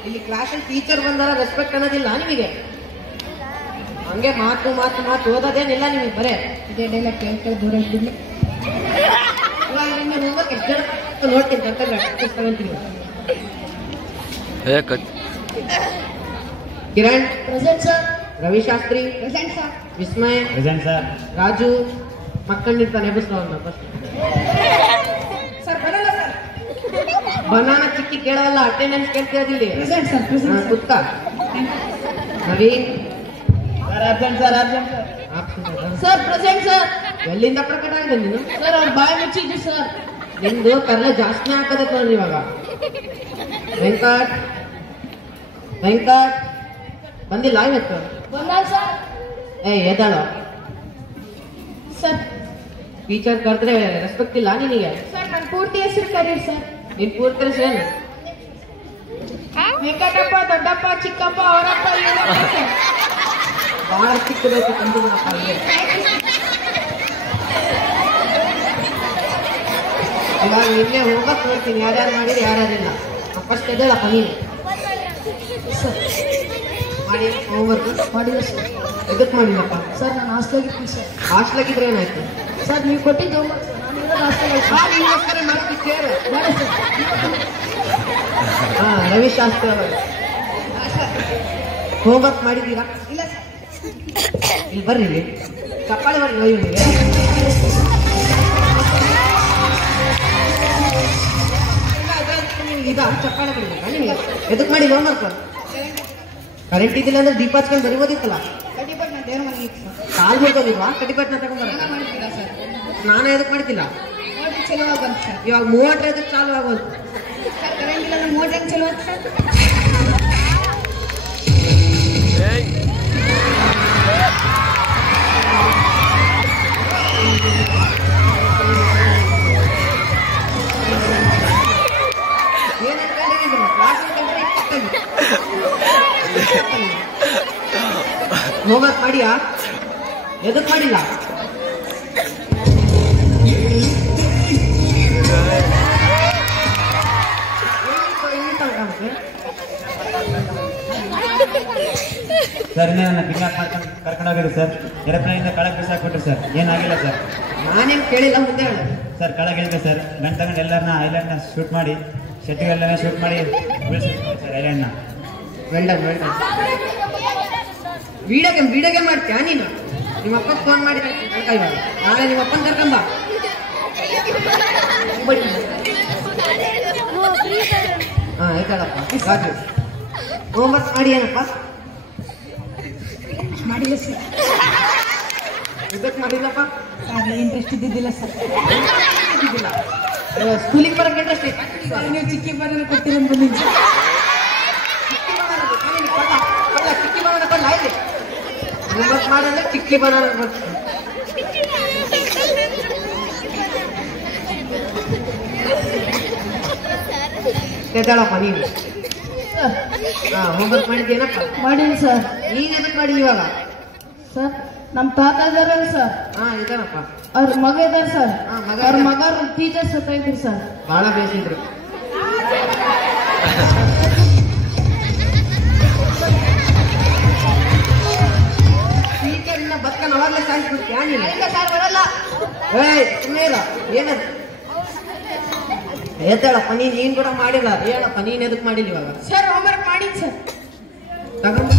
ಇಲ್ಲಿ ಕ್ಲಾಸಲ್ಲಿ ಟೀಚರ್ ಬಂದಾರ ರೆಸ್ಪೆಕ್ಟ್ ಅನ್ನೋದಿಲ್ಲ ನಿಮಗೆ ಹಂಗೆ ಮಾತು ಮಾತು ಮಾತು ಓದೋದೇನಿಲ್ಲ ನಿಮಗೆ ಬರೇ ಇದೇ ಡೈಲಾಗ್ ಕೇಳ್ತಾ ದೂರ ಇದ್ದೀನಿ ಇವಾಗ ನಿಮ್ಮ ಹೋಮ್ವರ್ಕ್ ಎಷ್ಟು ಜನ ನೋಡ್ತೀನಿ ತಗೊಂತೀನಿ Kiran present sir Ravi Shastri, present sir. Vismay, present sir. Raju, ಮಕ್ಕಳಿರ್ತಾನೆ ಎಬ್ಬಿಸ್ಲವನ್ನ ಫಸ್ಟ್. ಸರ್ ಬರಲ್ಲ ಸರ್. ಬನಾನ ಚಿಕ್ಕಿ ಕೇಳವಲ್ಲ, ಅಟೆಂಡೆನ್ಸ್ ಕೇಳ್ತಿರೋದಿಲ್ಲಿ. Present sir. ಪ್ರೆಸೆಂಟ್ ಕುತ್ತ. Naveen sir absent sir. Absent sir. Sir present sir. ಎಲ್ಲಿಂದ ಪ್ರಕಟ ಆಗಿದೆ ನೀನು? ಸರ್ ಅವ್ರು ಬಾಯಿ ಮುಚ್ಚಿದ್ರು ಸರ್. ನಿಮ್ದು ತರಲೆ ಜಾಸ್ತಿ ಹಾಕೋದಕ್ಕೆ ನೋಡ್ರಿ ಇವಾಗ. ವೆಂಕಟ್ ಬಂದಿಲ್ಲ ಇವತ್ತು? ಬಂದ ಸರ್. ಎದ್ದಾಳ ಸರ್ ಟೀಚರ್ ಕರೆದ್ರೆ ರೆಸ್ಪೆಕ್ಟ್ ಇಲ್ಲ ನಿನಗೆ? ಸರ್ ನನ್ನ ಪೂರ್ತಿ ಹೆಸರು ಕರೀರಿ ಸರ್. ನಿನ್ ಪೂರ್ತಿ ಹೆಸರು ಏನು? ವೆಂಕಟಪ್ಪ, ದೊಡ್ಡಪ್ಪ, ಚಿಕ್ಕಪ್ಪ, ಅವರಪ್ಪ, ಇವರಪ್ಪ ಸರ್. ಬಹಳ ಚಿಕ್ಕದೈತೆ ಕಂಡುಬಿಡಪ್ಪ ಅಲ್ಲಿ. ಇವಾಗ ನಿನ್ನೆ ಹೋಗಕ್ ನೋಡ್ತೀನಿ ಯಾರ್ಯಾರು ಮಾಡಿದ್ರೆ ಯಾರ್ಯಾರಿಲ್ಲ. ಫಸ್ಟ್ ಎದ್ದೇಳಪ್ಪ ನೀನು. ಮಾಡಿ ಹೋಮ್ವರ್ಕ್ ಮಾಡಿಲ್ಲ ಸರ್. ಎದಕ್ ಮಾಡಿಲ್ಲಪ್ಪ? ಸರ್ ನಾನು ಹಾಸ್ಟೆಲ್ಗಿರ್ತೀನಿ ಸರ್. ಹಾಸ್ಟ್ಲಾಗಿದ್ರೆ ಏನಾಯ್ತು? ಸರ್ ನೀವು ಕೊಟ್ಟಿದ್ದು ಹೋಮ್ವರ್ಕ್ ಸರ್. ನಾನು ಇವಾಗ ಹಾಸ್ಟೆಲ್ ಮಾಡ್ತಿದ್ದೇವೆ. ಬೇಡ ಸರ್. ಹಾ ರವಿಶಾಸ್ತ್ರಿ ಅವರು ಹೋಮ್ವರ್ಕ್ ಮಾಡಿದ್ದೀರಾ? ಇಲ್ಲ ಸರ್. ಇಲ್ಲಿ ಬರ್ರಿ, ಇಲ್ಲಿ ಚಪ್ಪಾಳೆ ಮಾಡಿ ಇವನಿಗೆ. ಈಗ ಚಪ್ಪಾಳೆ ಮಾಡಿಲ್ಲ ನಿಮಗೆ? ಎದಕ್ ಮಾಡಿ ಹೋಮ್ವರ್ಕ್? ಕರೆಂಟ್ ಇದ್ದಿಲ್ಲ ಅಂದ್ರೆ ದೀಪ ಹಚ್ಕೊಂಡು ಬರಿಬೋದಿತ್ತಲ್ಲ. ಕಟಿಪಟ್ ನಾನು ದೇವ್ರ ಮನೆಗೆ ಇತ್ತು ಸರ್. ಕಾಲ್ ಬಿಡ್ಬೋದಿಲ್ವಾ? ಕಟಿಪಟ್ನ ತಗೊಂಡ್ಬರ. ಮಾಡ್ತೀರಾ ಸರ್? ನಾನು ಎದಕ್ ಮಾಡ್ತಿಲ್ಲ. ಮೋಟ್ರ್ ಚಲೋ ಬಂತು ಸರ್. ಇವಾಗ 30 ಎದಕ್ ಚಾಲು ಆಗೋದು? ಸರ್ ಕರೆಂಟ್ ಇಲ್ಲ ಅಂದ್ರೆ ಮೋಟ್ರ್ ಹೆಂಗೆ ಚಲೋ ಆಯ್ತು ಸರ್? ಹೋಮ್ವರ್ಕ್ ಮಾಡಿಯಾ? ಎದಕ್ ಮಾಡಿಲ್ಲ? ಸರ್ ಇನ್ನೇ ನನ್ನ ಕಿಡ್ನಾಪ್ ಮಾಡ್ಕೊಂಡು ಕರ್ಕೊಂಡೋಗಿದ್ರು ಸರ್. ಏರೋಪ್ಲೇನಿಂದ ಕೆಳಗೆ ಬಿಸಾಕ್ಬಿಟ್ರು ಸರ್. ಏನಾಗಿಲ್ಲ ಸರ್. ನಾನೇನು ಕೇಳಿಲ್ಲ, ಮುಂದೆ ಹೇಳು. Sir ಕೆಳಗಿಳಿದೆ sir. ಗನ್ ತಗೊಂಡು ಎಲ್ಲರನ್ನ ಐಲ್ಯಾಂಡ್ನ ಶೂಟ್ ಮಾಡಿ, ಶೆಟ್ಟಿಗೆಲ್ಲ ಶೂಟ್ ಮಾಡಿ ಬೀಳಿಸಿದ್ರು ಸರ್ ಐಲ್ಯಾಂಡ್ನ. ವೆಲ್ಡನ್ ವಿಡಿಯೋ ಗೇಮ್ ಮಾಡ್ತೀಯಾ ನೀನು? ನಿಮ್ಮ ಅಪ್ಪ ಫೋನ್ ಮಾಡಿ ಇವಾಗ ನಾಳೆ ನಿಮ್ಮ ಅಪ್ಪನ ಕರ್ಕೊಂಬ. ಹಾ ಆಯ್ತಲ್ಲಪ್ಪ. ರಾಜು ಹೋಮ್ವರ್ಕ್ ಮಾಡಿ ಏನಪ್ಪ? ಮಾಡಿಲ್ಲ ಸರ್. ಇದಕ್ಕೆ ಮಾಡಿಲ್ಲಪ್ಪ? ಸರ್ ಇಂಟ್ರೆಸ್ಟ್ ಇದ್ದಿದ್ದಿಲ್ಲ ಸರ್. ಸ್ಕೂಲಿಗೆ ಬರೋಕ್ಕೆ ಇಂಟ್ರೆಸ್ಟ್ ಐತೆ? ನೀವು ಚಿಕ್ಕಿ ಬರೋದು ಕೊಟ್ಟಿರೋ ಬಂದಿದ್ದು. ಚಿಕ್ಕಿ ಬರೋಣ ಬಲ್ಲ ಇಲ್ಲಿ ಹೋಮ್ವರ್ಕ್ ಮಾಡಿದ್ರೆ ಚಿಕ್ಕಿ ಬರೋಣ ಬರ್ತೀನಿ. ಎದ್ದಾಳಪ್ಪ ನೀನು. ಹಾ ಹೋಮ್ವರ್ಕ್ ಮಾಡಿದ್ದೇನಪ್ಪ? ಮಾಡಿಲ್ಲ ಸರ್. ನೀನ್ ಎದಕ್ ಮಾಡಿಲ್ಲ ಇವಾಗ? ಸರ್ ನಮ್ಮ ತಾತ ಇದಾರಲ್ಲ ಸರ್, ಹಾ ಇದಾರಪ್ಪ. ಅವ್ರ ಮಗ ಇದಾರ ಸರ್. ಹಾ, ಮಗ ಅವ್ರ ಇದಾರೆ. ಮಗ ಟೀಚರ್ಸ್ ಹತ್ರ ಇದ್ರು ಸರ್. ಬಹಳ ಬೇಸಿದ್ರು. ಟೀಚರ್ ಇನ್ನ ಬದುಕನ್ನು ಅವಾಗಲೇ ಸಾಯಿಸ್ಬಿಡ್ತೀಯಾ ನೀನು? ಇಲ್ಲ ಸರ್ ಬರಲ್ಲ. ಏಯ್ ಸುಮ್ಮನೆ ಇಲ್ಲ. ಏನದು? ಎದ್ದೇಳಪ್ಪ ನೀನ್ ಕೂಡ ಮಾಡಿಲ್ಲ. ಹೇಳಪ್ಪ ನೀನ್ ಎದಕ್ ಮಾಡಿಲ್ಲ ಇವಾಗ? ಸರ್ ಹೋಮ್ವರ್ಕ್ ಮಾಡಿದ್ ಸರ್. ತಗೊಂಡು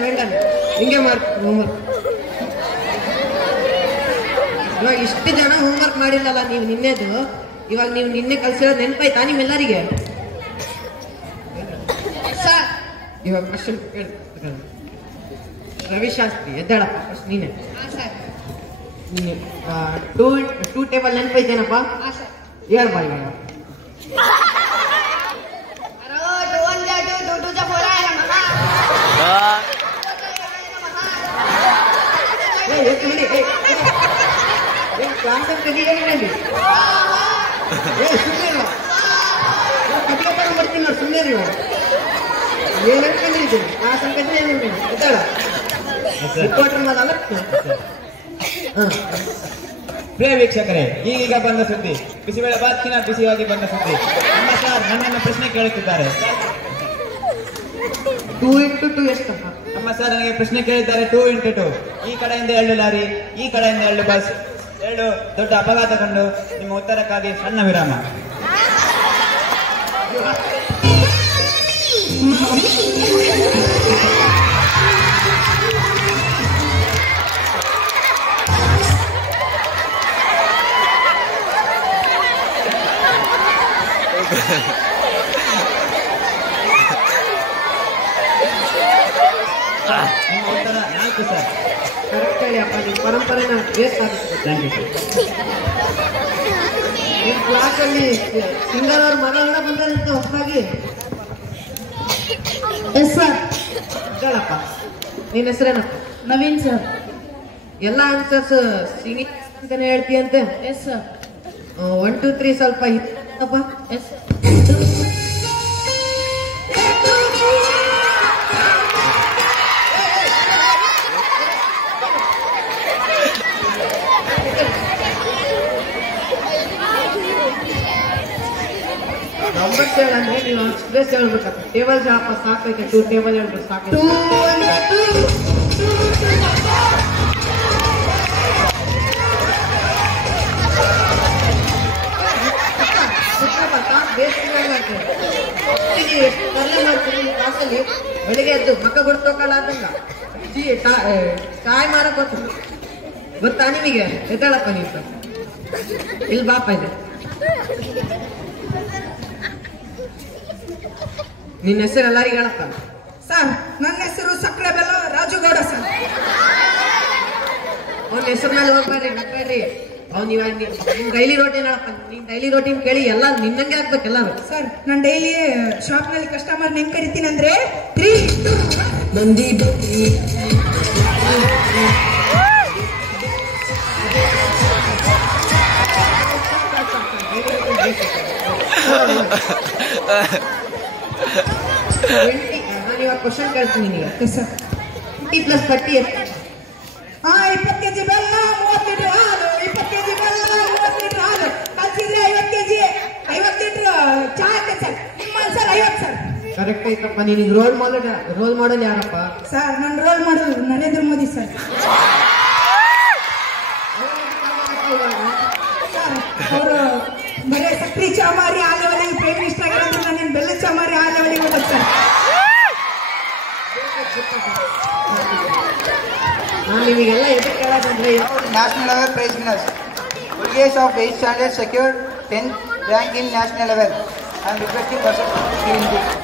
ವೆಲ್ಡನ್ ಹಿಂಗೆ ಮಾಡ್ತೀನಿ ಹೋಮ್ವರ್ಕ್. ಇವಾಗ ಇಷ್ಟು ಜನ ಹೋಮ್ವರ್ಕ್ ಮಾಡಿಲ್ಲಲ್ಲ ನೀವು ನಿನ್ನೆದು. ಇವಾಗ ನೀವು ನಿನ್ನೆ ಕಲ್ಸಿರೋದು ನೆನಪಾಯ್ತಾ ನಿಮ್ಮೆಲ್ಲರಿಗೆ? ಸರ್ ಇವಾಗ ಕ್ವಶನ್ ಕೇಳ್ತೀನಿ. ರವಿಶಾಸ್ತ್ರಿ ಎದ್ದಾಳಪ್ಪ ಫಸ್ಟ್ ನೀನೆ. ಹಾಂ ಸರ್. ನೀನು ಟೂ ಟೇಬಲ್ ನೆನಪೈತೇನಪ್ಪ? ಹಾಂ ಸರ್. ಹೇಳ್ಬಾ ಇವಾಗ. ಕ್ಲಾಸ್ ಅಂತ ಏನಿಲ್ಲ ಸುಮ್ಮನೆ ಕಟ್ಕೊಂಡು ಬರ್ತೀನಿ ನೋಡಿ. ಸುಮ್ಮನೆ ರೀ ಏನು ಅನ್ಕೊಂಡಿದ್ದೀನಿ ಕ್ಲಾಸ್ ಅನ್ಕೊಂಡ್ರೆ ಏನು ಗೊತ್ತಾಳ ರಿಪೋರ್ಟರ್ ಮಾಡಲ್ಲ. ಹಾಂ ಪ್ರಿಯ ವೀಕ್ಷಕರೇ, ಈಗೀಗ ಬಂದ ಸುದ್ದಿ, ಬಿಸಿಬೇಳೆ ಬಾತ್ಕಿನ ಬಿಸಿಯಾಗಿ ಬಂದ ಸುದ್ದಿ. ನಮ್ಮ ಸರ್ ನನ್ನನ್ನು ಪ್ರಶ್ನೆ ಕೇಳುತ್ತಿದ್ದಾರೆ. 2 into 2 ಎಷ್ಟಪ್ಪ? ನಮ್ಮ ಸರ್ ನನಗೆ ಪ್ರಶ್ನೆ ಕೇಳಿದ್ದಾರೆ. 2 into 2. ಈ ಕಡೆಯಿಂದ 2 ಲಾರಿ, ಈ ಕಡೆಯಿಂದ 2 ಬಸ್, 2 ದೊಡ್ಡ ಅಪಘಾತ ಕಂಡು ನಿಮ್ಮ ಉತ್ತರಕ್ಕಾಗಿ ಸಣ್ಣ ವಿರಾಮ. ನಿಮ್ಮ ಉತ್ತರ 4 ಸರ್. ಕರೆಕ್ಟ್ ಹೇಳಿ ಅಪ್ಪ, ನಿಮ್ಮ ಪರಂಪರೆನ ವೇಸ್ಟ್ ಆಗುತ್ತೆ. Thank you sir. ನಿಮ್ಮ ಕ್ಲಾಸಲ್ಲಿ ಸಿಂಗರ್ ಅವ್ರ ಮಗಳನ್ನ ಬಂದಂತ ಹೊಸದಾಗಿ ಎಸ್ ಸರ್. ಹೇಳಪ್ಪ, ನಿನ್ನ ಹೆಸರೇನಪ್ಪ? ನವೀನ್ ಸರ್. ಎಲ್ಲ ಆನ್ಸರ್ಸ್ ಸಿಂಗಿಂಗ್ ಅಂತಾನೆ ಹೇಳ್ತೀಯಂತೆ. Yes sir. 1 2 3 ಸ್ವಲ್ಪ ಇತ್ತಪ್ಪ. ಎಸ್ ನಂಬರ್ ಹೇಳಂದ್ರೆ ನೀವು ಸ್ಟ್ರೆಸ್ ಹೇಳ್ಬೇಕಪ್ಪ. ಟೇಬಲ್ ಹೇಳಪ್ಪ, ಸಾಕೈತೆ. 2 ಟೇಬಲ್ ಹೇಳ್ಬೇಕು, ಸಾಕೈತೆ. ಕ್ಲಾಸಲ್ಲಿ ಬೆಳಿಗ್ಗೆ ಎದ್ದು ಮಕ್ಕ ಗುಡ್ತೋಕಲ್ಲ ಅಂತಂಗ ಚಾಯ್ ಮಾಡಕ್ ಗೊತ್ತಾ ನಿಮಗೆ? ಎದ್ದಾಳಪ್ಪ ನೀವು. ಇಲ್ಲಿ ಬಾಪ ಇದೆ. ನಿನ್ನ ಹೆಸರು ಎಲ್ಲರಿಗೂ ಹೇಳಪ್ಪ. ಸರ್, ನನ್ನ ಹೆಸರು ಸಕ್ಕರೆ ಬೆಲ್ಲ ರಾಜುಗೌಡ ಸರ್. ಅವನ ಹೆಸರು ಮೇಲೆ ಹೋಗ್ಬೇಡ್ರಿ, ನಗ್ಬೇಡ್ರಿ. ಅವ್ನು ಇವಾಗ ನಿನ್ ಡೈಲಿ ರೋಟೀನ್ ಹೇಳಪ್ಪ. ನಿನ್ ಡೈಲಿ ರೋಟೀನ್ ಕೇಳಿ ಎಲ್ಲ ನಿನ್ನಂಗೆ ಆಗ್ಬೇಕು ಎಲ್ಲಾರು. ಸರ್, ನಾನು ಡೈಲಿ ಶಾಪ್ ನಲ್ಲಿ ಕಸ್ಟಮರ್ ಹೆಂಗ್ ಕರಿತೀನಿ ಅಂದ್ರೆ 3 2 ಮಂದಿ ನಾನು ಇವಾಗ ಕ್ವಶನ್ ಕೇಳ್ತೀನಿ ನಿನಗೆ. ಸರ್. 20 + 30 ಎಷ್ಟು? 20 kg ಬೆಲ್ಲ 30 ಲೀಟರ್ ಹಾಲು. 20 kg ಬೆಲ್ಲ 30 ಲೀಟರ್ ಹಾಲು ಕಲ್ಸಿದ್ರೆ 50 kg 50 ಲೀಟರ್ ಚಾ ಆಗುತ್ತೆ ಸರ್. ನಿಮ್ಮ ಸರ್ 50 ಸರ್. ಕರೆಕ್ಟ್ ಐತಪ್ಪ. ನಿನಗೆ ರೋಲ್ ಮಾಡಲ್ ಯಾರಪ್ಪ? ಸರ್, ನನ್ನ ರೋಲ್ ಮಾಡೋದು ನರೇಂದ್ರ ಮೋದಿ ಸರ್. ಸರ್, ಅವರು ಬರೀ ಸಕ್ರಿ ಚಾ ಮಾರಿ ಆ ಲೆವೆಲಿಗೆ ಪ್ರೈಮ್ ಮಿನಿಸ್ಟರ್ ಆಗಿರೋದು, ನಾನೇನು ಬೆಲ್ಲದ ಚಾ ಮಾರಿ ಆ ಲೆವೆಲಿಗೆ ಹೋಗೋದು ಸರ್. ನಾನು ನಿಮಗೆಲ್ಲ ಎದಕ್ಕೆ ಕೇಳೋದಂದ್ರೆ national level prize winners. Urgesh of 8th standard secured 10th rank in national level. I am requesting person to fill in this.